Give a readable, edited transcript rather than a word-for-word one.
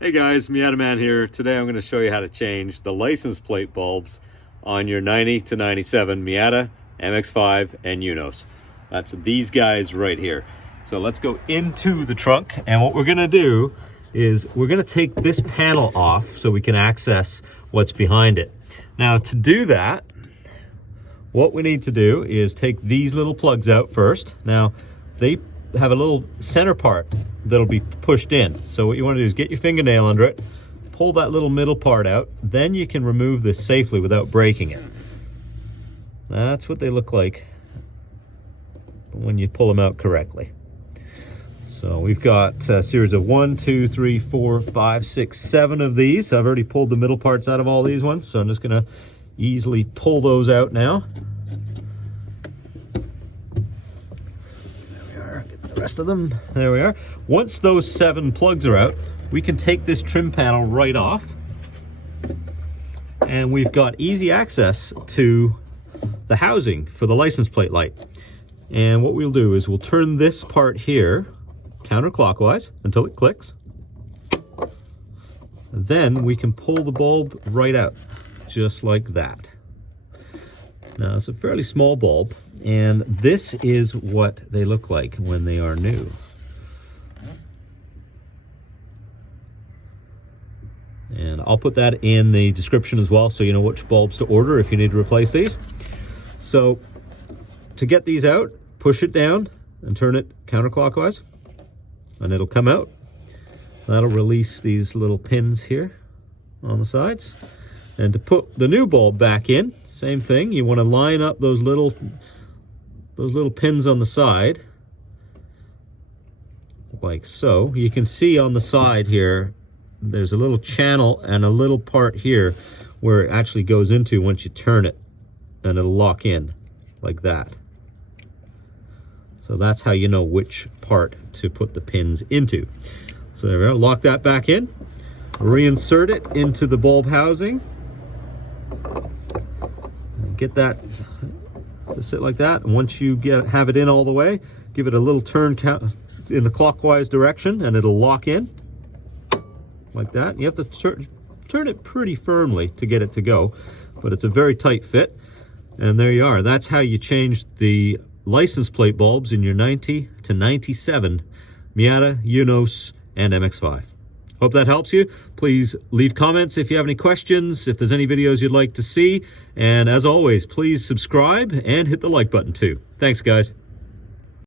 Hey guys, Miata Man here. Today I'm going to show you how to change the license plate bulbs on your 90 to 97 Miata MX-5 and Unos. That's these guys right here. So let's go into the trunk, and what we're going to do is we're going to take this panel off so we can access what's behind it. Now to do that, what we need to do is take these little plugs out first. Now they have a little center part that'll be pushed in. So what you want to do is get your fingernail under it, pull that little middle part out, then you can remove this safely without breaking it. That's what they look like when you pull them out correctly. So we've got a series of 1, 2, 3, 4, 5, 6, 7 of these. I've already pulled the middle parts out of all these ones, so I'm just going to easily pull those out now. Rest of them, there we are. Once those 7 plugs are out, we can take this trim panel right off, and we've got easy access to the housing for the license plate light. And what we'll do is we'll turn this part here counterclockwise until it clicks. Then we can pull the bulb right out, just like that. Now it's a fairly small bulb, and this is what they look like when they are new. And I'll put that in the description as well, so you know which bulbs to order if you need to replace these. So to get these out, push it down and turn it counterclockwise, and it'll come out. That'll release these little pins here on the sides. And to put the new bulb back in, same thing. You want to line up those little pins on the side, like so. You can see on the side here, there's a little channel and a little part here where it actually goes into once you turn it, and it'll lock in like that. So that's how you know which part to put the pins into. So there we go. Lock that back in, reinsert it into the bulb housing. Get that to sit like that, and once you have it in all the way, give it a little turn in the clockwise direction, and it'll lock in like that. You have to turn it pretty firmly to get it to go, but it's a very tight fit. And there you are. That's how you change the license plate bulbs in your 90 to 97 Miata, Unos, and MX-5. Hope that helps you. Please leave comments if you have any questions, if there's any videos you'd like to see. And as always, please subscribe and hit the like button too. Thanks, guys.